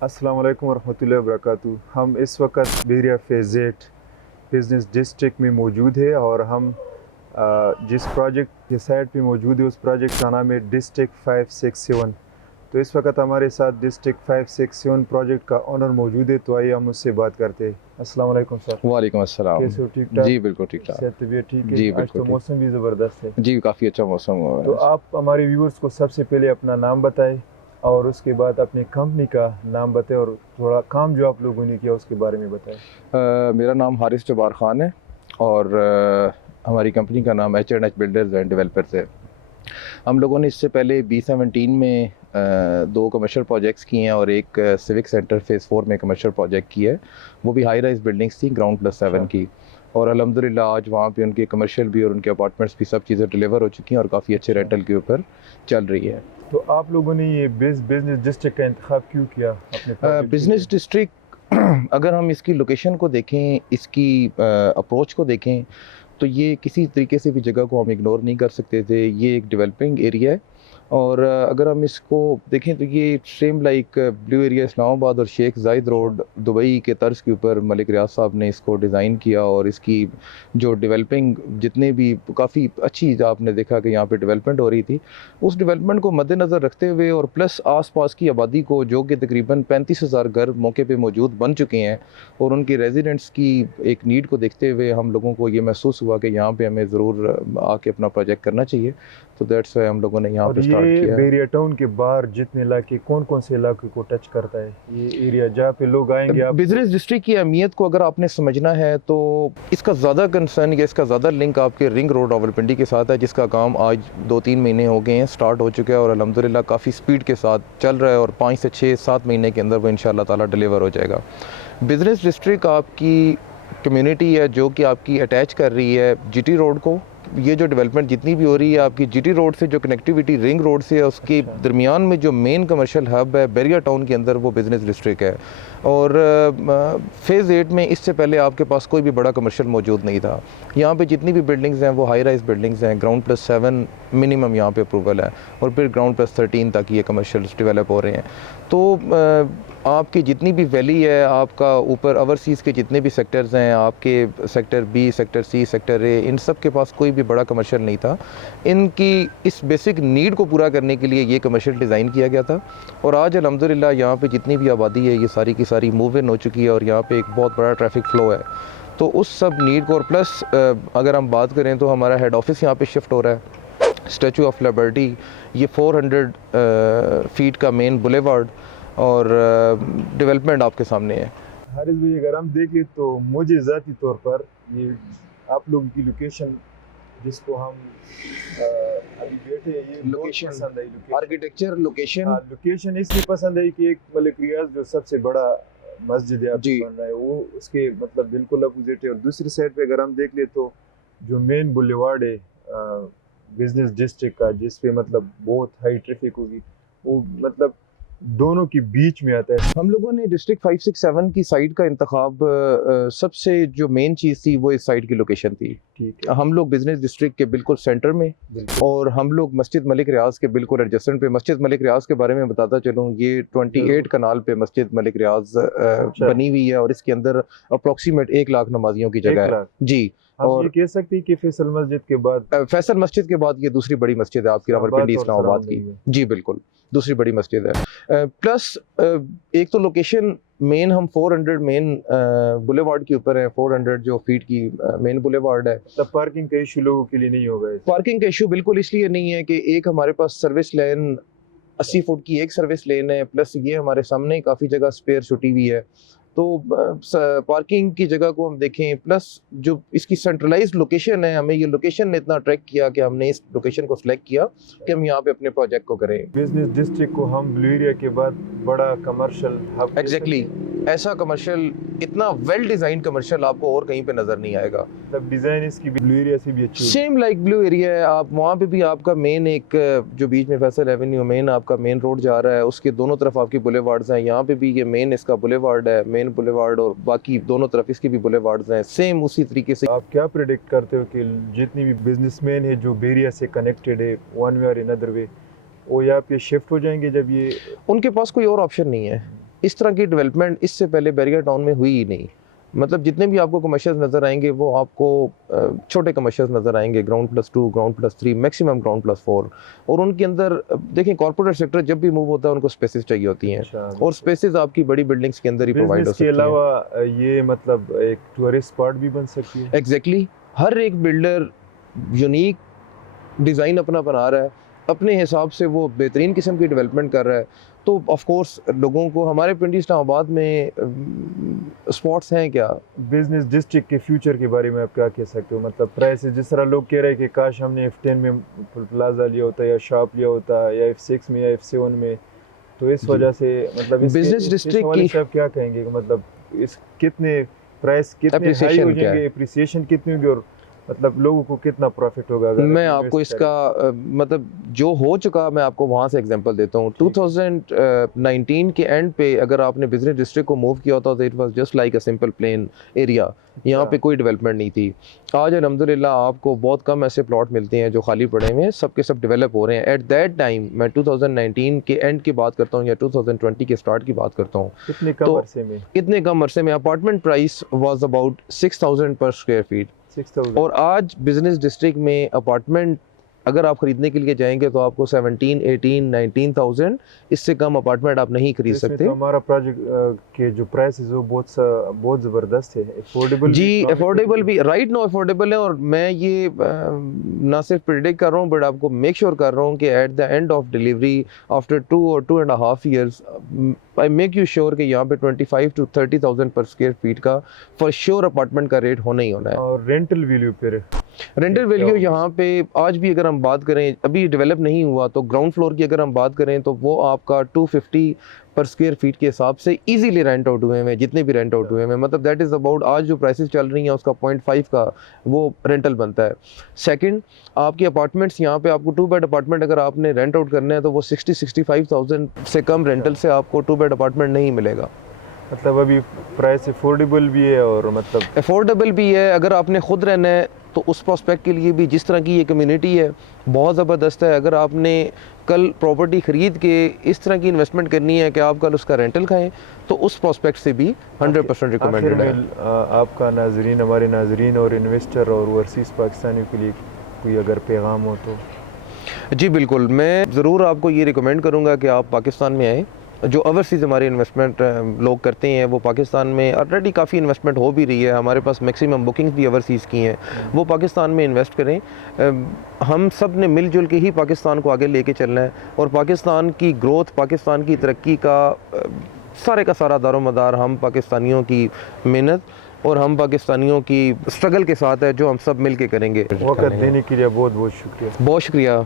अस्सलाम वालेकुम वरहमतुल्लाहि वबरकातुहू। हम इस वक्त बेरिया फेज़ 8 बिज़नेस डिस्ट्रिक्ट में मौजूद है और हम जिस प्रोजेक्ट के साइट पे मौजूद है उस प्रोजेक्ट का नाम है डिस्ट्रिक्ट 567। तो इस वक्त हमारे साथ डिस्ट्रिक्ट 567 प्रोजेक्ट का ऑनर मौजूद है, तो आइए हम उससे बात करते हैं। अस्सलाम वालेकुम सर। वालेकुम अस्सलाम। कैसे हो? ठीक ठाक? जी बिल्कुल ठीक ठाक। सेहत तबीयत ठीक है? जी आज बिल्कुल तो ठीक। मौसम भी ज़बरदस्त है। जी काफ़ी अच्छा मौसम हुआ तो है। आप हमारे व्यूअर्स को सबसे पहले अपना नाम बताएं और उसके बाद अपनी कंपनी का नाम बताएं और थोड़ा काम जो आप लोगों ने किया उसके बारे में बताएं। मेरा नाम हारिस जब्बार ख़ान है और हमारी कंपनी का नाम H&H बिल्डर्स एंड डेवलपर्स है। हम लोगों ने इससे पहले B17 में दो कमर्शियल प्रोजेक्ट्स किए हैं और एक सिविक सेंटर फेज़ 4 में कमर्शियल प्रोजेक्ट किया है। वो भी हाई राइज बिल्डिंग्स थी ग्राउंड प्लस 7 की, और अल्हम्दुलिल्लाह आज वहाँ पे उनके कमर्शियल भी और उनके अपार्टमेंट्स भी सब चीज़ें डिलीवर हो चुकी हैं और काफ़ी अच्छे रेंटल के ऊपर चल रही है। तो आप लोगों ने ये बिजनेस डिस्ट्रिक्ट का इंतखाब क्यों किया अपने प्रोजेक्ट के बिज़नेस लिए? डिस्ट्रिक्ट अगर हम इसकी लोकेशन को देखें, इसकी अप्रोच को देखें, तो ये किसी तरीके से भी जगह को हम इग्नोर नहीं कर सकते थे। ये एक डेवलपिंग एरिया है और अगर हम इसको देखें तो ये same like blue area Islamabad और शेख जायद रोड दुबई के तर्ज के ऊपर मलिक रियाज साहब ने इसको डिज़ाइन किया, और इसकी जो डेवलपिंग जितने भी काफ़ी अच्छी आपने देखा कि यहाँ पे डेवलपमेंट हो रही थी, उस डेवलपमेंट को मद्देनज़र रखते हुए और प्लस आसपास की आबादी को जो कि तकरीबन 35,000 घर मौके पे मौजूद बन चुके हैं, और उनकी रेजिडेंट्स की एक नीड को देखते हुए हम लोगों को ये महसूस हुआ कि यहाँ पे हमें ज़रूर आके अपना प्रोजेक्ट करना चाहिए। तो दैट्स वाई हम लोगों ने यहाँ और पे स्टार्ट ये किया। बेरिया टाउन के बाहर जितने इलाके कौन कौन से इलाके को टच करता है ये एरिया जहाँ पे लोग आएंगे? आप बिजनेस डिस्ट्रिक्ट की अहमियत को अगर आपने समझना है तो इसका ज़्यादा कंसर्न या इसका ज़्यादा लिंक आपके रिंग रोड रावलपिंडी के साथ है, जिसका काम आज 2-3 महीने हो गए हैं स्टार्ट हो चुका है और अल्हम्दुलिल्लाह काफ़ी स्पीड के साथ चल रहा है और 5 से 6-7 महीने के अंदर वो इंशाल्लाह ताला डिलीवर हो जाएगा। बिजनेस डिस्ट्रिक्ट आपकी कम्युनिटी है जो कि आपकी अटैच कर रही है जीटी रोड को। ये जो डेवलपमेंट जितनी भी हो रही है आपकी जीटी रोड से, जो कनेक्टिविटी रिंग रोड से है, उसके दरमियान में जो मेन कमर्शियल हब है बेरिया टाउन के अंदर, वो बिज़नेस डिस्ट्रिक्ट है। और फेज़ 8 में इससे पहले आपके पास कोई भी बड़ा कमर्शियल मौजूद नहीं था। यहाँ पे जितनी भी बिल्डिंग्स हैं वो हाई राइज बिल्डिंग्स हैं, ग्राउंड प्लस 7 मिनिमम यहाँ पे अप्रूवल है, और फिर ग्राउंड प्लस 13 तक ये कमर्शियल्स डेवलप हो रहे हैं। तो आपकी जितनी भी वैली है, आपका ऊपर ओवरसीज़ के जितने भी सेक्टर्स हैं, आपके sector B, sector C, sector A, इन सब के पास कोई भी बड़ा कमर्शियल नहीं था। इनकी इस बेसिक नीड को पूरा करने के लिए ये कमर्शियल डिज़ाइन किया गया था, और आज अल्हम्दुलिल्लाह यहाँ पे जितनी भी आबादी है ये सारी की सारी मूव इन हो चुकी है और यहाँ पे एक बहुत बड़ा ट्रैफिक फ़्लो है। तो उस सब नीड को, और प्लस अगर हम बात करें तो हमारा हेड ऑफिस यहाँ पे शिफ्ट हो रहा है, स्टैचू ऑफ लिबर्टी, ये 400 फीट का मेन बुलेवार्ड, और डेवलपमेंट आपके सामने है। हारिस भाई, अगर हम देखें तो मुझे ज़ाती तौर पर ये आप लोगों की लोकेशन जिसको हम अभी बैठे हैं ये बहुत पसंद आई। Location, architecture, location. हाँ, लोकेशन इसलिए पसंद आई कि एक मलिक रियाज जो सबसे बड़ा मस्जिद है जी। बन रहा है वो उसके मतलब बिल्कुल अपोजिट है। और दूसरी साइड पे अगर हम देख ले तो जो मेन बुलेवार्ड है बिजनेस डिस्ट्रिक्ट का, जिस पे मतलब बहुत हाई ट्रैफिक होगी, वो मतलब दोनों के बीच में आता है। हम लोगों ने डिस्ट्रिक्ट 567 की साइट का इंतखाब, सबसे जो मेन चीज़ थी वो इस साइट की लोकेशन थी। ठीक है, हम लोग बिजनेस डिस्ट्रिक्ट के बिल्कुल सेंटर में, बिल्कुल। और हम लोग मस्जिद मलिक रियाज के बिल्कुल एडजेसेंट पे। मस्जिद मलिक रियाज के बारे में बताता चलूँ, ये 28 कनाल पे मस्जिद मलिक रियाज बनी हुई है, और इसके अंदर अप्रोक्सीमेट 1 लाख नमाजियों की जगह है। जी। हम ये और कह सकते हैं कि फैसल मस्जिद के बाद फैसल मस्जिद के बाद ये दूसरी बड़ी मस्जिद है आपकी रावलपिंडी और इस्लामाबाद सराउंडिंग की। में। जी बिल्कुल, दूसरी बड़ी मस्जिद है। प्लस एक तो लोकेशन मेन, हम 400 मेन बुलेवार्ड के ऊपर है, 400 जो फीट की मेन बुलेवार्ड है। मतलब पार्किंग का इशू लोगों के लिए नहीं होगा इससे। पार्किंग का इशू बिल्कुल इसलिए नहीं है कि एक हमारे पास सर्विस लेन 80 फुट की एक सर्विस लेन है, प्लस ये हमारे सामने ही काफ़ी जगह स्पेयर छुटी हुई है। तो पार्किंग की जगह को हम देखें, प्लस जो इसकी सेंट्रलाइज्ड लोकेशन है, हमें ये लोकेशन ने इतना अट्रैक्ट किया कि हमने इस लोकेशन को सिलेक्ट किया कि हम यहाँ पे अपने प्रोजेक्ट को करें। बिजनेस डिस्ट्रिक्ट को हम ब्लू एरिया के बाद बड़ा कमर्शियल हब एग्जैक्टली, ऐसा कमर्शियल, इतना वेल डिजाइन कमर्शियल आपको और कहीं पे नजर नहीं आएगा। मतलब डिजाइन इसकी ब्लू एरिया से भी अच्छी सेम लाइक ब्लू एरिया है। आप वहाँ पे भी आपका मेन एक जो बीच में फैसल एवेन्यू मेन आपका मेन रोड जा रहा है, उसके दोनों तरफ आपकी बुलेवार्ड्स हैं। यहाँ पे भी ये मेन इसका बुलेवार्ड है, मेन बुलेवार्ड, और बाकी दोनों तरफ इसके भी बुलेवार्ड्स हैं सेम उसी तरीके से। आप क्या प्रेडिक्ट करते हो कि जितनी भी बिजनेसमैन है जो बेरिया से कनेक्टेड है वन वे और अनदर वे, वो यहाँ पे शिफ्ट हो जाएंगे जब ये? उनके पास कोई और ऑप्शन नहीं है। इस तरह की डेवलपमेंट इससे पहले बैरियर टाउन में हुई ही नहीं। मतलब जितने भी आपको कमर्शियल नज़र आएंगे वो आपको छोटे कमर्शियल नज़र आएंगे, ग्राउंड+2, ग्राउंड+3, मैक्सिमम ग्राउंड+4। और उनके अंदर देखें कॉर्पोरेट सेक्टर जब भी मूव होता है उनको स्पेसेस चाहिए होती हैं, और स्पेसेस आपकी बड़ी बिल्डिंग्स के अंदर ही प्रोवाइड हो सकती हैं। इसके अलावा ये मतलब एक टूरिस्ट स्पॉट भी बन सकती है। एग्जैक्टली, हर एक बिल्डर यूनिक डिज़ाइन अपना बना रहा है, अपने हिसाब से वो बेहतरीन किस्म की डेवलपमेंट कर रहा है। तो ऑफ कोर्स लोगों को हमारे पिंडी इस्लामाबाद में स्पॉट्स हैं क्या। बिजनेस डिस्ट्रिक्ट के फ्यूचर के बारे में आप क्या कह सकते हो? मतलब प्राइस जिस तरह लोग कह रहे हैं कि काश हमने F10 में प्लाजा लिया होता या शॉप लिया होता या F6 में या F7 में, तो इस वजह से मतलब बिजनेस डिस्ट्रिक्ट की आप क्या कहेंगे कि मतलब इस कितने प्राइस कितने हाई हो जाएंगे, एप्रिसिएशन कितनी होगी और मतलब लोगों को कितना प्रॉफिट होगा? अगर मैं आपको इसका मतलब जो हो चुका मैं आपको वहाँ से एग्जांपल देता हूँ। 2019 के एंड पे अगर आपने बिजनेस डिस्ट्रिक्ट को मूव किया होता तो it was just like a simple plain area, यहाँ पे कोई डेवलपमेंट नहीं थी। आज अल्हम्दुलिल्लाह आपको बहुत कम ऐसे प्लॉट मिलते हैं जो खाली पड़े हुए हैं, सब के सब डेवलप हो रहे हैं। एट दैट टाइम मैं 2019 के एंड की बात करता हूँ या 2020 के स्टार्ट की बात करता हूँ, इतने कम अरसे में अपार्टमेंट प्राइस वाज अबाउट 6000 पर स्क्वायर फीट। 6000 और आज बिजनेस डिस्ट्रिक्ट में अपार्टमेंट अगर आप खरीदने के लिए जाएंगे तो आपको 17, 18, 19,000 इससे कम अपार्टमेंट आप नहीं खरीद सकते। तो हमारा प्रोजेक्ट के जो प्राइस है वो बहुत ज़बरदस्त है, अफोर्डेबल जी, अफोर्डेबल भी राइट नो अफोर्डेबल है। और मैं ये ना सिर्फ प्रिडिक्ट कर रहा हूँ बट आपको मेक श्योर कर रहा हूँ कि at the end of delivery after 2 और 2.5 years I make you sure कि यहाँ पे 25 to 30,000 पर स्क्वायर फीट का फॉर श्योर अपार्टमेंट का रेट होना ही होना है। और रेंटल वैल्यू फिर रेंटल वैल्यू यहाँ पे आज भी अगर हम बात करें, अभी डेवलप नहीं हुआ तो ग्राउंड फ्लोर की अगर हम बात करें तो वो आपका 250 पर स्क्वायर फीट के हिसाब से इजीली रेंट आउट हुए हैं, जितने भी रेंट आउट हुए हैं। मतलब दैट इज़ अबाउट आज जो प्राइसेस चल रही हैं उसका 0.5 का वो रेंटल बनता है। सेकंड, आपके अपार्टमेंट्स यहाँ पे आपको 2 बेड अपार्टमेंट अगर आपने रेंट आउट करना है तो वो 60-65,000 से कम रेंटल से आपको 2 बेड अपार्टमेंट नहीं मिलेगा। मतलब अभी प्राइस अफोर्डेबल भी है और मतलब अफोर्डेबल भी है। अगर आपने खुद रहना है तो उस प्रोस्पेक्ट के लिए भी जिस तरह की ये कम्युनिटी है बहुत ज़बरदस्त है। अगर आपने कल प्रॉपर्टी ख़रीद के इस तरह की इन्वेस्टमेंट करनी है कि आप कल उसका रेंटल खाएं तो उस प्रोस्पेक्ट से भी 100% रिकमेंडेड है। आपका नाजरीन, हमारे नाजरीन और इन्वेस्टर और ओवरसीज़ पाकिस्तानियों के लिए कोई अगर पैगाम हो तो? जी बिल्कुल, मैं ज़रूर आपको ये रिकमेंड करूँगा कि आप पाकिस्तान में आएँ। जो ओवरसीज़ हमारे इन्वेस्टमेंट लोग करते हैं वो पाकिस्तान में ऑलरेडी काफ़ी इन्वेस्टमेंट हो भी रही है। हमारे पास मैक्सिमम बुकिंग्स भी ओवरसीज़ की हैं, वो पाकिस्तान में इन्वेस्ट करें। हम सब ने मिलजुल के ही पाकिस्तान को आगे लेके चलना है और पाकिस्तान की ग्रोथ, पाकिस्तान की तरक्की का सारे का सारा दारोमदार हम पाकिस्तानियों की मेहनत और हम पाकिस्तानियों की स्ट्रगल के साथ है जो हम सब मिल के करेंगे। वक्त देने के लिए बहुत बहुत शुक्रिया। बहुत शुक्रिया।